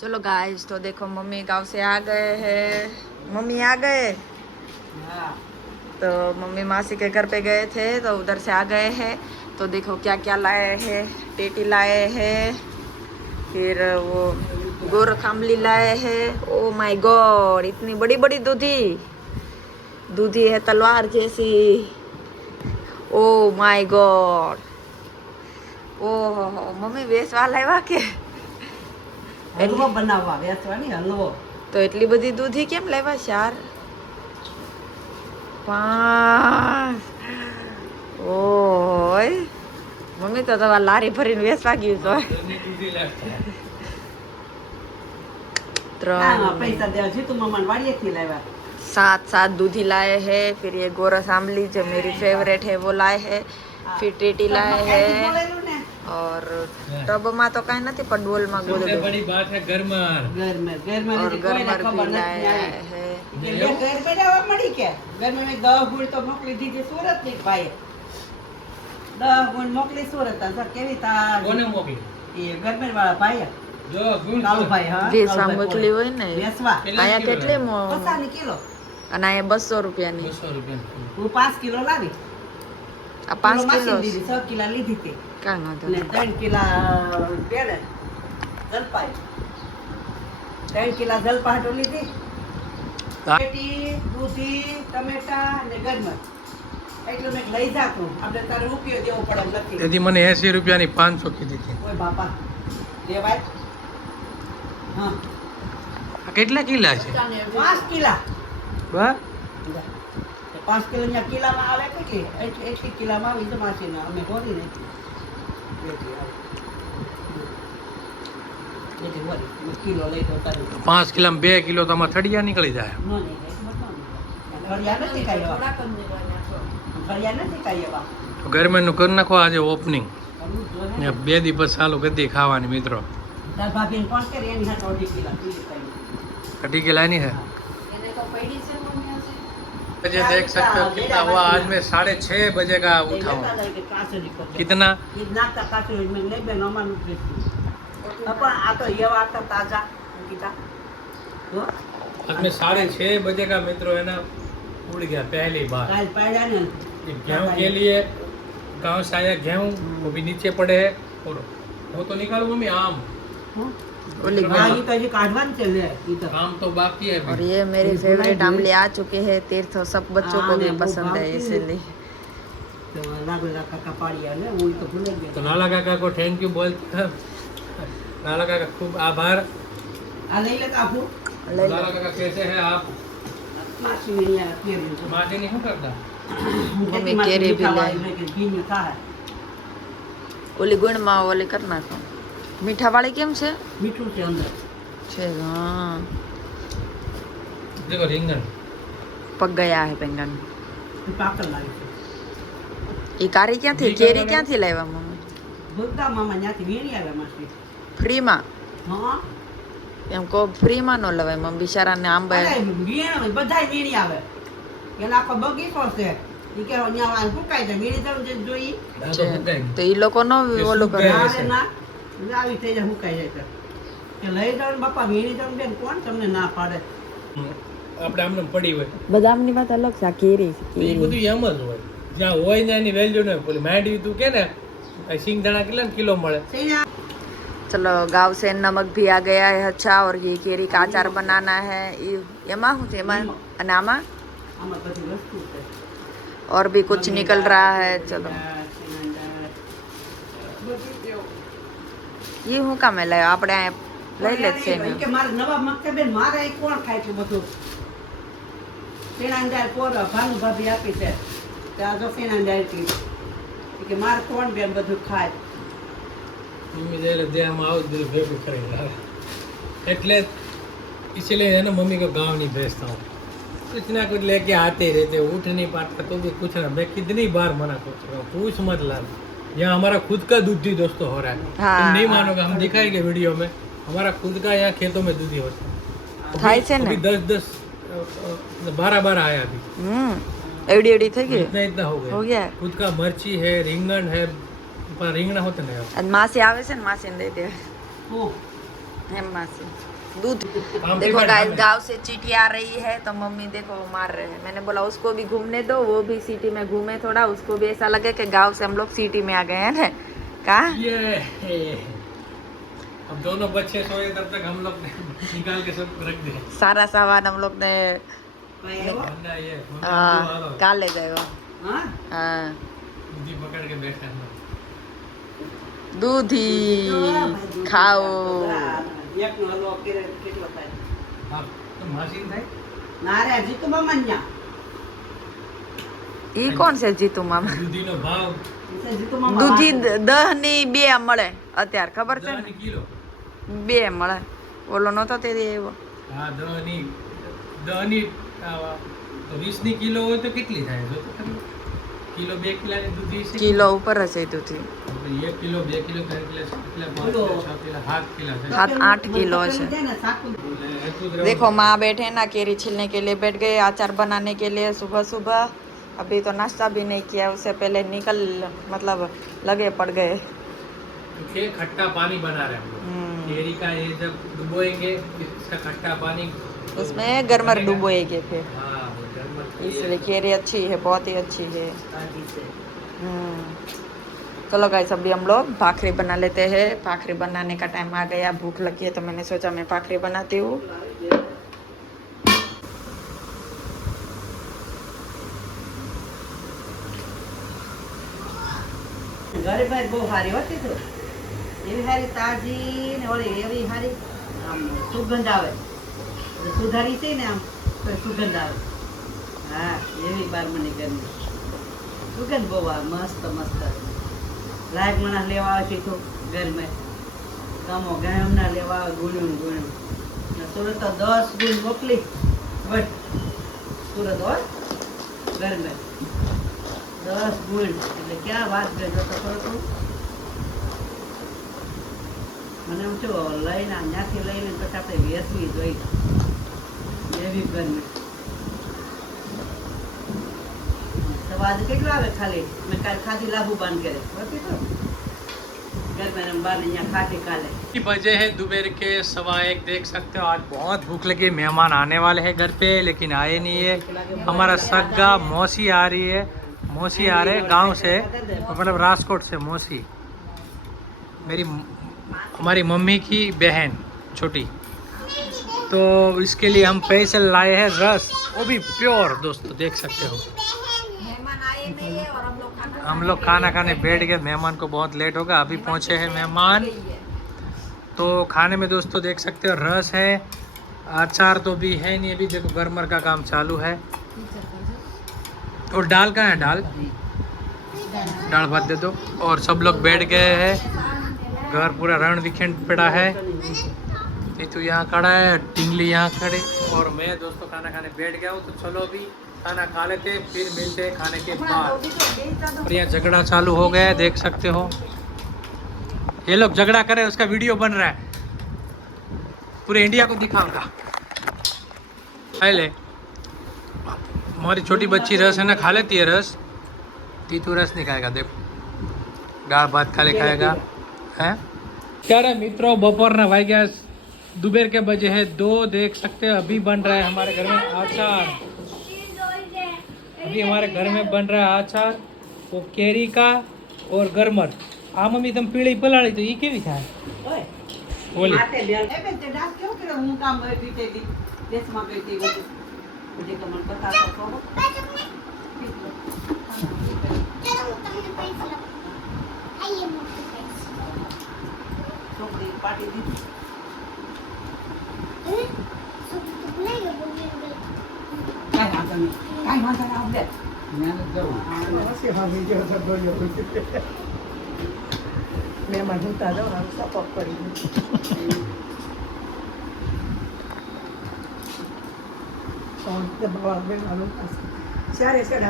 चलो गाइस, तो देखो मम्मी गांव से आ गए हैं। मम्मी आ गए। तो मम्मी मासी के घर पे गए थे तो उधर से आ गए हैं। तो देखो क्या क्या लाए हैं। टेटी लाए हैं, फिर वो गोर खामली लाए हैं। ओ माय गॉड, इतनी बड़ी बड़ी दूधी दूधी है, तलवार जैसी। ओ माय गॉड, ओहो मम्मी वेचवा लाव्या के હલવો બનાવવા વેચવાની હલવો તો એટલી બધી દૂધી કેમ લાવ્યા ચાર પાંચ? ઓય મમ્મી તો તમારે લારી ભરીને વેચવા ગયું તો પૈસા દેવા છે તું મમ્મા વાડીએથી લાવ્યા सात दूधी लाए हैं। फिर ये गोरस आमली जो मेरी फेवरेट है वो लाए हैं। फिर टेटी लाए हैं। और टब में तो कहीं नहीं पर डोल में गोद दो। बड़ी बात है गरमर और गरमर भी लाए हैं। घर पे जावा मड़ी के घर में 10 गुण तो मोकली दीदी सूरत ની ભાઈ 10 ગુણ મોકલી સુરત સર કેવી તા કોને મોકલી એ ગરમેર વાળા ભાઈ જો ગુણ કાળુ ભાઈ હા વેચવા મોકલી હોય ને વેચવા આયા કેટલે પસાની કિલો અને આયા 200 રૂપિયાની 200 રૂપિયા હું 5 કિલો લાવી આ 5 કિલો દીધી 6 કિલો લીધી હતી કાં નતો ને 3 કિલો બેને જલપાઈ 3 કિલો જલપાટો લીધી પેટી દૂધી ટમેટા ને ગરમર એટલું મેં લઈ જાતું આપણે તારે રૂપિયો દેવો પડે એમ નથી તેથી મને 80 રૂપિયાની 500 કીધી હતી ઓય બાપા દેવાય હા આ કેટલા કિલા છે 5 કિલા બા 5 કિલો ના કિલામાં આવે કેટલી 1 કિલામાં આવી તો માસીના અમે હોરી નથી એટલે હોરી કિલો લઈ તો તારે 5 કિલામાં 2 કિલો તો આમાં થડિયા નીકળી જાય નો નહીં ઘડિયા નથી કાઈ ઘડિયા નથી કાઈ એવા તો ગરમીનું કરી નાખો આજે ઓપનિંગ 2 દિવસ ચાલુ કરી દે ખાવાની મિત્રો તાર ભાભીને ફોન કરી એની હાથ ઓડી કિલા પીલી कटी के लानी है मुझे देख सकते हो कितना हुआ। आज मैं 6:30 बजे का उठा हूँ। कितना कितना तक में नहीं बनो मन अपन आ तो ये बात ताजा किता तो आज मैं 6:30 बजे का मित्रों है ना उड़ गया पहली बार। काल पड़ा ने गेहूँ के लिए गाँव से आया गेहूँ वो भी नीचे पड़े है और वो तो निकालूंगा मैं आम ओली भाई तो ये काटवान चले इधर आम तो बाकी है और ये मेरी फेवरेट आमली आ चुके हैं। तीर्थ सब बच्चों को भी पसंद है इसीलिए। तो लागला काका पाड़िया ने वो तो भूल गया तो नाला काका को थैंक यू बोलते हैं। नाला काका खूब आभार। आ ले ले कापू नाला काका कैसे हैं आप? मासी ने यार के माटी नहीं हूँ करता मम्मी केरी भी ले बीन था है ओली गुण में ओली कर नाखो। मीठा वाली केम छे? मीठू से अंदर छे हाँ देखो रिंगन पक गया है बैंगन। पाकल लागी ये कारी क्या थी? केरी क्या थी लाव्या मम्मी? बुद्धा मामा न्याથી વેણી આવે માસી फ्री में હા એમ કો फ्री में न लवाय मम्मी बिचारा ने आंबा અરે વેણ બધાય વેણી આવે એના આખો બગીચો છે ઈ કે ન્યા આ ફૂકાઈ જાય વેણી જવું જે જોઈ तो ये लोग नो ओलो करे ના ના આવી થઈ જાય ફૂકાઈ જાય તો કે લઈ જાવ ને બાપા વેણી જાવ બેન કોણ તમને ના પાડે આપણે આમને પડી હોય बदाम ની વાત अलग છે केरी એ બધું એમ જ હોય જ્યાં હોય ને એની વેલ્યુ ન બોલી માંડી તું કે ને સિંગદાણા કેટલા કિલો મળે। चलो गांव से नमक भी आ गया है अच्छा। और ये केरी का अचार बनाना है एमा हूँ एमा अनामा આમાં બધી વસ્તુ છે और भी कुछ निकल रहा है। चलो ये हूँ का मैं लाया આપણે લઈ લેશે ને કે મારે નવા મક્તે બેન મારે અહીં કોણ ખાય છે બધું સેનાંદાર કોર ભાનુ ભાભી આપી છે ત્યાં જો સેનાંદાર की કે મારે કોણ બેન બધું ખાય मम्मी दे दे हम आओ दिल भेड़ करेंगे એટલે इसलिए है ना मम्मी को गांव नहीं भेजता हूँ। कुछ ना कुछ लेके आते रहते उठ नहीं पाता तो भी कुछ ना मैं कितनी बार मना कर चुका हूँ पूछ मत लाल। यहाँ हमारा खुद का दूधी दोस्तों हो रहा है तुम नहीं मानोगे हम दिखाएंगे वीडियो में हमारा खुद का यहाँ खेतों में दूधी होता है। થાય છે ને 10 12 आया अभी एवडी एवडी થઈ ગઈ इतना हो हो गया। गया खुद का मिर्ची है रिंगन है રીંગણા હોતા ને અને માસી આવે છે ને માસીને દઈ દે ઓ हेमा से दूध। काम देखो पे गाइस, बैठा गांव से चींटी आ रही है तो मम्मी देखो मार रहे हैं। मैंने बोला उसको भी घूमने दो, वो भी सिटी में घूमे थोड़ा, उसको भी ऐसा लगे कि गांव से हम लोग सिटी में आ गए हैं ना। कहा ये अब दोनों बच्चे सोए तब तक हम लोग निकाल के सब रख दिए। सारा सामान हम लोग ने वरना ये काल ले गए हो। हाँ हाँ, दूधी पकड़ के बैठा है। दूधी खाओ। એકનો હલવો કરે કેટલો થાય? हाँ तो मशीन થાય ના રે હજી તો બમણ્યા. ઈ કોણ છે જીતુ મામા? દૂધીનો ભાવ હજી તો મામા દૂધી 10 ની 2 મળે અત્યારે, ખબર છે ને? 10 કિલો 2 મળે. ઓલો નતો તે આવ્યો. હા 10 ની તો 20 ની કિલો હોય તો કેટલી થાય જો તો ખરી કિલો 2 કિલોની દૂધી છે કિલો ઉપર હશે દૂધી. 1 kilo 2 kilo 3 kilo 4 kilo 5 kilo 6 kilo 7 kilo છે 7-8 किलो है। देखो माँ बैठे ना, केरी छीलने के लिए बैठ गए, अचार बनाने के लिए सुबह सुबह। अभी तो नाश्ता भी नहीं किया, उससे पहले निकल मतलब लगे पड़ गए। तो खट्टा पानी बना रहे हैं हम लोग। केरी का ये जब डुबोएंगे इसका खट्टा पानी उसमें गरमर डुबोएंगे फिर, हाँ वो गरमर इसलिए केरी अच्छी है, बहुत ही अच्छी है। चलो गाइस, अभी हम लोग भाखरी बना लेते हैं। भाखरी बनाने का टाइम आ गया, भूख लगी है तो मैंने सोचा मैं भाखरी बनाती हूँ। ઘરે ભાઈ બહુ સારી હોતી તો એવી સારી તાજી ને ઓલી એવી સારી આમ સુગંધ આવે. સુધારી છે ને આમ તો સુગંધ આવે. હા એવી બારમણી ઘરની સુગંધ બહુ આવે, મસ્ત મસ્ત. લાયક માણસ લેવા આવે છે તો ઘરમાં કામો ગામના લેવા આવે ગુણ્યું ગુણ્યું. સુરત તો 10 ગુણ મોકલી બસ સુરત હોય ઘરમાં 10 ગુણ એટલે ક્યાં વાત કરજો તો ખરો તું. મને એમ શું લઈને ત્યાંથી લઈને પછી આપણે વેચવી જોઈ એવી ઘરમાં. સ્વાદ કેટલો આવે ખાલી. મેં કાલે ખાધી લાભુ બાન કરે બધી તો घर में बाल यहाँ खाते काले. बजे है दोपहर के 1:15 देख सकते हो। आज बहुत भूख लगी, मेहमान आने वाले हैं घर पे लेकिन आए नहीं है। हमारा सग्गा मौसी आ रही है, मौसी आ रहे गांव से, मतलब राजकोट से मौसी, हमारी मम्मी की बहन छोटी। तो इसके लिए हम स्पेशल लाए हैं रस, वो भी प्योर दोस्तों देख सकते हो। मेहमान आए नहीं है और हम लोग खाना खाने बैठ गए, मेहमान को बहुत लेट होगा, अभी पहुंचे हैं मेहमान। तो खाने में दोस्तों देख सकते हो रस है, अचार तो भी है नहीं, अभी देखो गरमर का काम चालू है। और दाल कहाँ है? दाल भात दे दो। और सब लोग बैठ गए हैं, घर पूरा रण विखेंड पड़ा है। तो यहाँ खड़ा है, टिंगली यहाँ खड़े, और मैं दोस्तों खाना खाने बैठ गया हूँ। तो चलो अभी खाना खा लेते, फिर मिलते हैं खाने के बाद। और यहाँ झगड़ा चालू हो गया है, देख सकते हो ये लोग झगड़ा करे, उसका वीडियो बन रहा है, पूरे इंडिया को दिखाऊंगा। पहले हमारी छोटी बच्ची रस है ना खा लेती है रस, तीतू रस नहीं खाएगा। देखो दाल भात खाली खाएगा है। क्या मित्रों, दोपहर ना भाई गया दोपहर के बजे है 2 देख सकते हो। अभी बन रहा है हमारे घर में अचार, अभी हमारे घर में बन रहा है अचार, वो केरी का और गरमर। आ मम्मी तुम पीળી પલાળી તો ઈ કેવી થાય? ઓય બોલી માથે બેલ એ બે તે ડાક કેવું કરે હું કામ બીતે દી દેશમાં ગઈ તી બધું જે તમને બતાતો તો છોકરી પાટી દીધી. કાંઈ વાંધો નહીં, કાંઈ વાંધો ના આવે. મહેમાન ઉતા જાઓ ને સપોર્ટ કરી ત્યારે છે ને